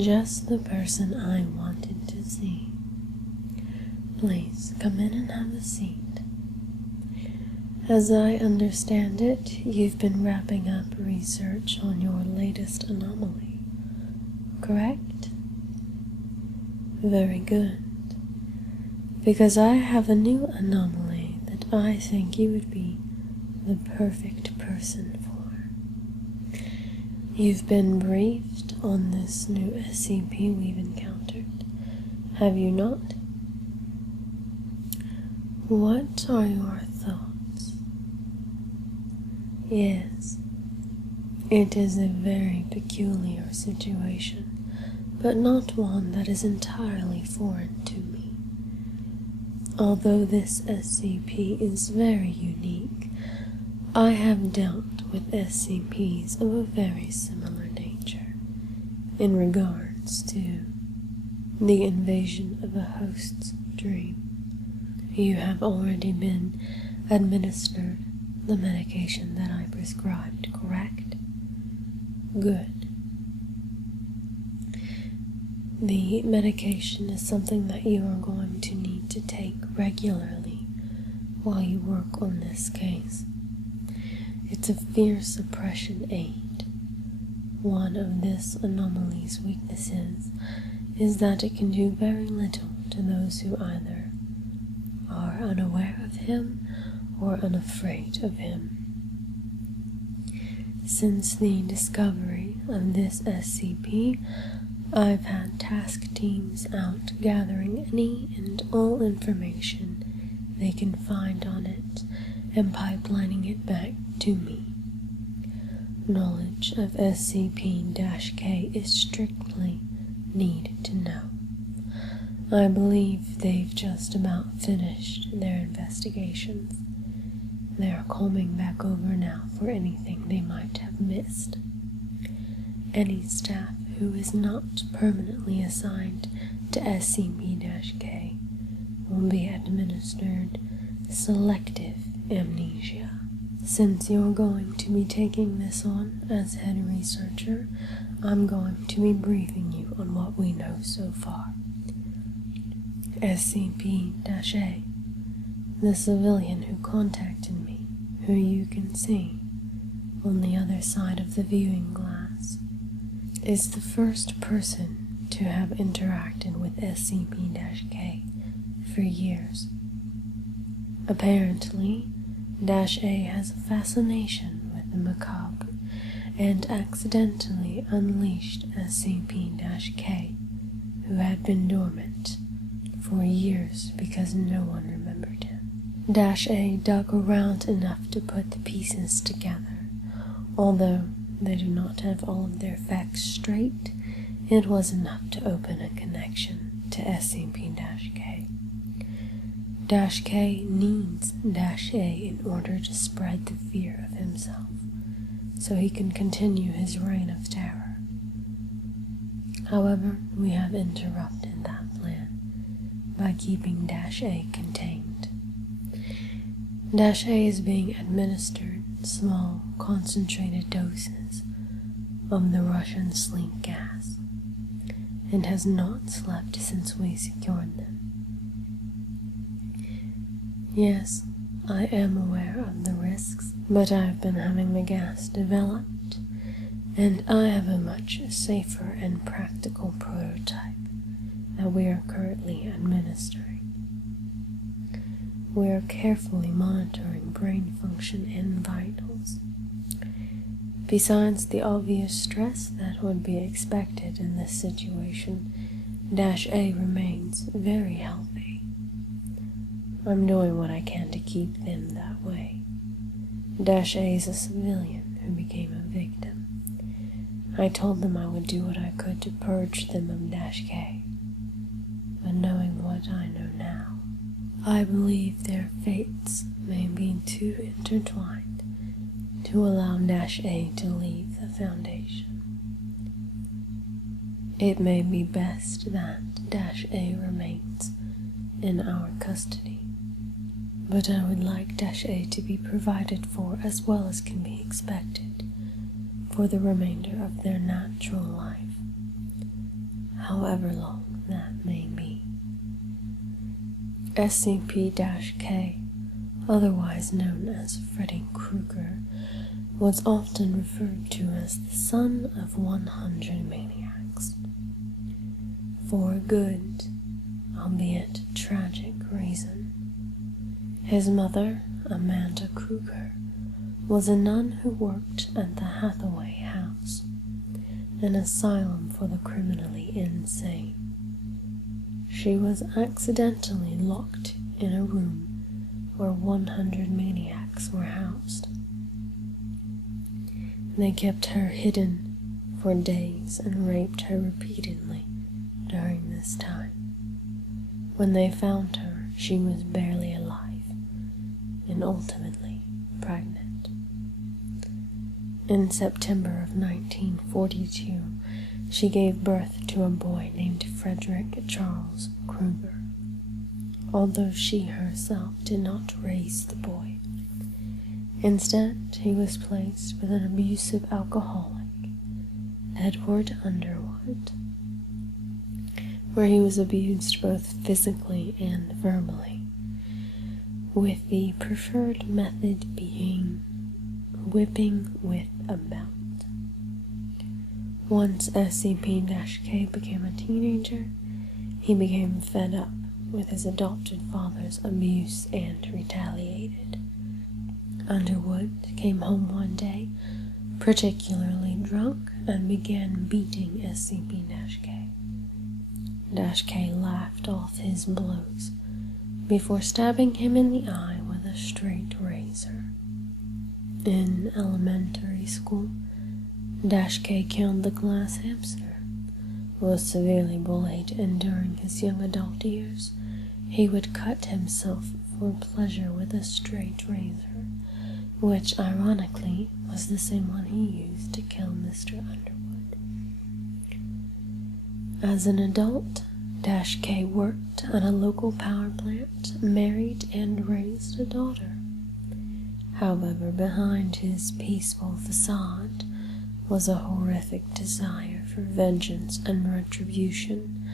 just the person I wanted to see. Please come in and have a seat. As I understand it, you've been wrapping up research on your latest anomaly, correct? Very good, because I have a new anomaly that I think you would be the perfect person for. You've been briefed on this new SCP we've encountered, have you not? What are your thoughts? Yes, it is a very peculiar situation, but not one that is entirely foreign to me. Although this SCP is very unique, I have dealt with SCPs of a very similar nature in regards to the invasion of a host's dream. You have already been administered the medication that I prescribed, correct? Good. The medication is something that you are going to need to take regularly while you work on this case. It's a fear suppression aid. One of this anomaly's weaknesses is that it can do very little to those who either are unaware of him or unafraid of him. Since the discovery of this SCP, I've had task teams out gathering any and all information they can find on it and pipelining it back to me. Knowledge of SCP-K is strictly need to know. I believe they've just about finished their investigations. They are combing back over now for anything they might have missed. Any staff who is not permanently assigned to SCP-K will be administered selective amnesia. Since you're going to be taking this on as head researcher, I'm going to be briefing you on what we know so far. SCP-A, the civilian who contacted me, who you can see on the other side of the viewing glass, is the first person to have interacted with SCP-K for years. Apparently, -A has a fascination with the macabre and accidentally unleashed SCP-K, who had been dormant for years because no one remembered him. -A dug around enough to put the pieces together. Although they do not have all of their facts straight, it was enough to open a connection to SCP-K. -K needs -A in order to spread the fear of himself, so he can continue his reign of terror. However, we have interrupted that plan by keeping -A contained. -A is being administered small, concentrated doses of the Russian sleep gas, and has not slept since we secured them. Yes, I am aware of the risks, but I've been having the gas developed, and I have a much safer and practical prototype that we are currently administering. We are carefully monitoring brain function and vitals. Besides the obvious stress that would be expected in this situation, -A remains very healthy. I'm doing what I can to keep them that way. -A is a civilian who became a victim. I told them I would do what I could to purge them of -K, but knowing what I know now, I believe their fates may be too intertwined to allow -A to leave the Foundation. It may be best that -A remains in our custody, but I would like -A to be provided for as well as can be expected for the remainder of their natural life. however long that may be. SCP-K, otherwise known as Freddy Krueger, was often referred to as the son of 100 maniacs. For a good, albeit tragic reason. His mother, Amanda Krueger, was a nun who worked at the Hathaway House, an asylum for the criminally insane. She was accidentally locked in a room where 100 maniacs were housed. They kept her hidden for days and raped her repeatedly during this time. When they found her, she was barely alive and ultimately pregnant. In September of 1942, she gave birth to a boy named Frederick Charles Krueger, although she herself did not raise the boy. Instead, he was placed with an abusive alcoholic, Edward Underwood, where he was abused both physically and verbally, with the preferred method being whipping with a belt. Once SCP-K became a teenager, he became fed up with his adopted father's abuse and retaliated. Underwood came home one day, particularly drunk, and began beating SCP-K. K laughed off his blows before stabbing him in the eye with a straight razor. In elementary school, K killed the class hamster, was severely bullied, and during his young adult years, he would cut himself for pleasure with a straight razor, which ironically was the same one he used to kill Mr. Underwood. As an adult, K worked at a local power plant, married, and raised a daughter. However, behind his peaceful facade was a horrific desire for vengeance and retribution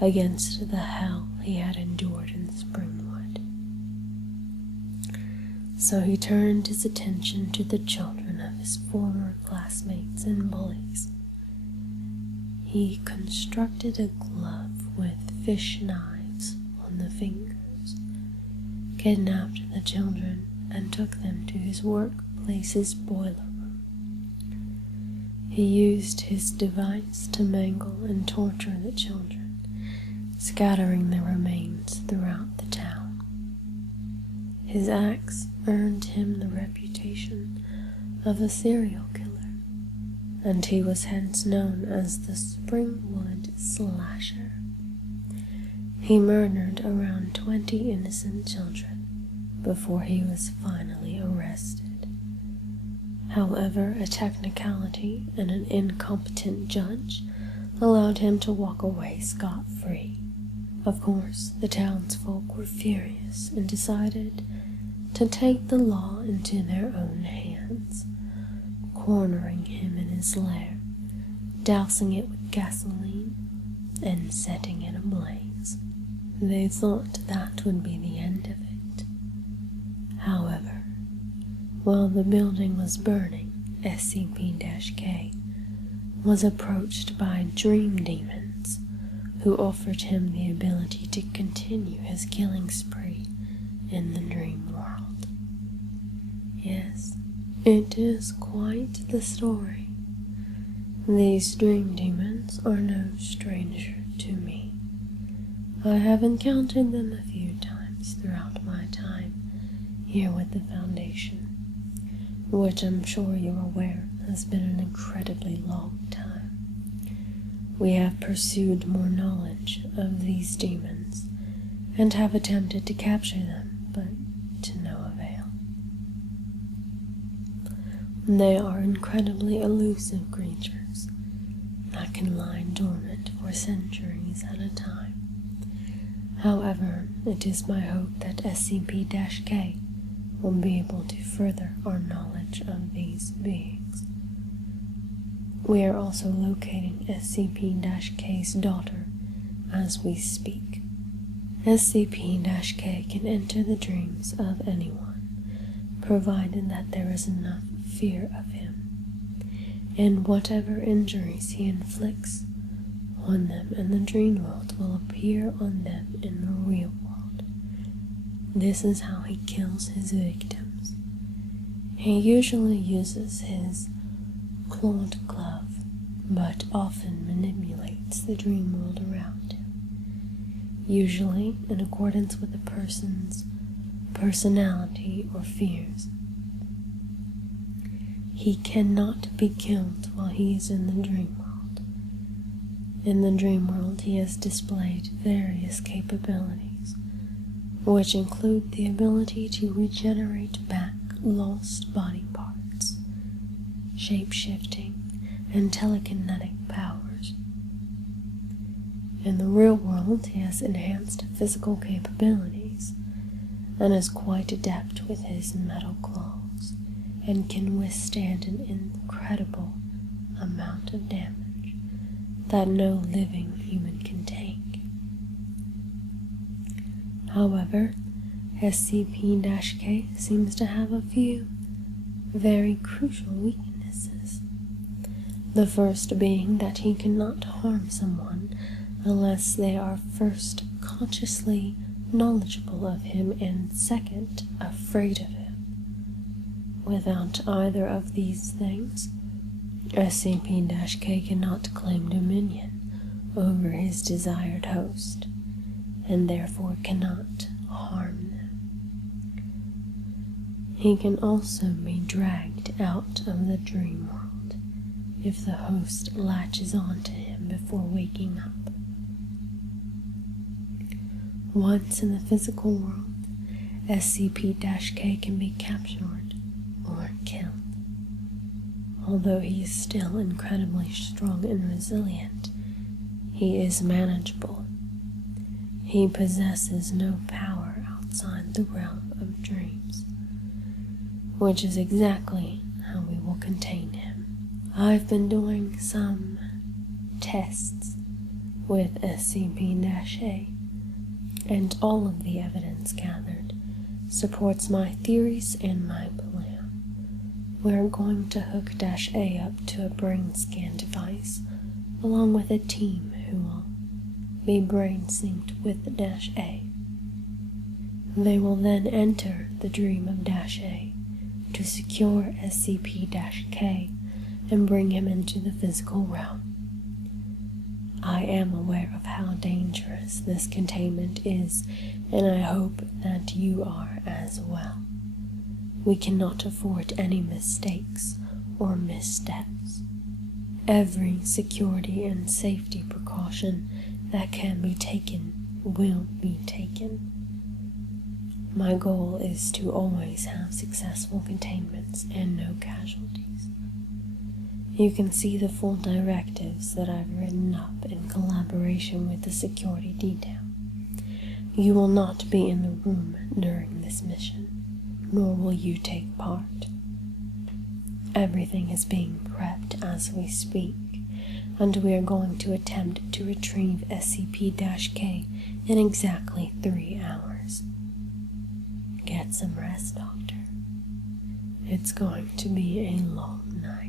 against the hell he had endured in Springwood. So he turned his attention to the children of his former classmates and bullies. He constructed a glove with fish knives on the fingers, kidnapped the children, and took them to his workplace's boiler room. He used his device to mangle and torture the children, scattering their remains throughout the town. His acts earned him the reputation of a serial killer, and he was hence known as the Springwood Slasher. He murdered around 20 innocent children before he was finally arrested. However, a technicality and an incompetent judge allowed him to walk away scot-free. Of course, the townsfolk were furious and decided to take the law into their own hands, cornering him in his lair, dousing it with gasoline, and setting it ablaze. They thought that would be the end of it. However, while the building was burning, SCP-K was approached by dream demons who offered him the ability to continue his killing spree in the dream world. Yes, it is quite the story. These dream demons are no stranger to me. I have encountered them a few times throughout my time here with the Foundation, which I'm sure you're aware has been an incredibly long time. We have pursued more knowledge of these demons and have attempted to capture them, but to no avail. They are incredibly elusive creatures that can lie dormant for centuries at a time. However, it is my hope that SCP-K will be able to further our knowledge of these beings. We are also locating SCP-K's daughter, as we speak. SCP-K can enter the dreams of anyone, provided that there is enough fear of him, and whatever injuries he inflicts on them in the dream world will appear on them in the real world. This is how he kills his victims. He usually uses his clawed glove, but often manipulates the dream world around him, usually in accordance with the person's personality or fears. He cannot be killed while he is in the dream world. In the dream world, he has displayed various capabilities, which include the ability to regenerate back lost body parts, shape-shifting, and telekinetic powers. In the real world, he has enhanced physical capabilities and is quite adept with his metal claws and can withstand an incredible amount of damage that no living human can take. However, SCP-K seems to have a few very crucial weaknesses. The first being that he cannot harm someone unless they are first consciously knowledgeable of him and second, afraid of him. Without either of these things, SCP-K cannot claim dominion over his desired host, and therefore cannot harm them. He can also be dragged out of the dream world if the host latches on to him before waking up. Once in the physical world, SCP-K can be captured or killed. Although he is still incredibly strong and resilient, he is manageable. He possesses no power outside the realm of dreams, which is exactly how we will contain him. I've been doing some tests with SCP-A, and all of the evidence gathered supports my theories and my plan. We're going to hook -A up to a brain scan device, along with a team who will be brain synced with the -A. They will then enter the dream of -A to secure SCP-K and bring him into the physical realm. I am aware of how dangerous this containment is, and I hope that you are as well. We cannot afford any mistakes or missteps. Every security and safety precaution that can be taken will be taken. My goal is to always have successful containments and no casualties. You can see the full directives that I've written up in collaboration with the security detail. You will not be in the room during this mission, nor will you take part. Everything is being prepped as we speak, and we are going to attempt to retrieve SCP-K in exactly 3 hours. Get some rest, Doctor. It's going to be a long night.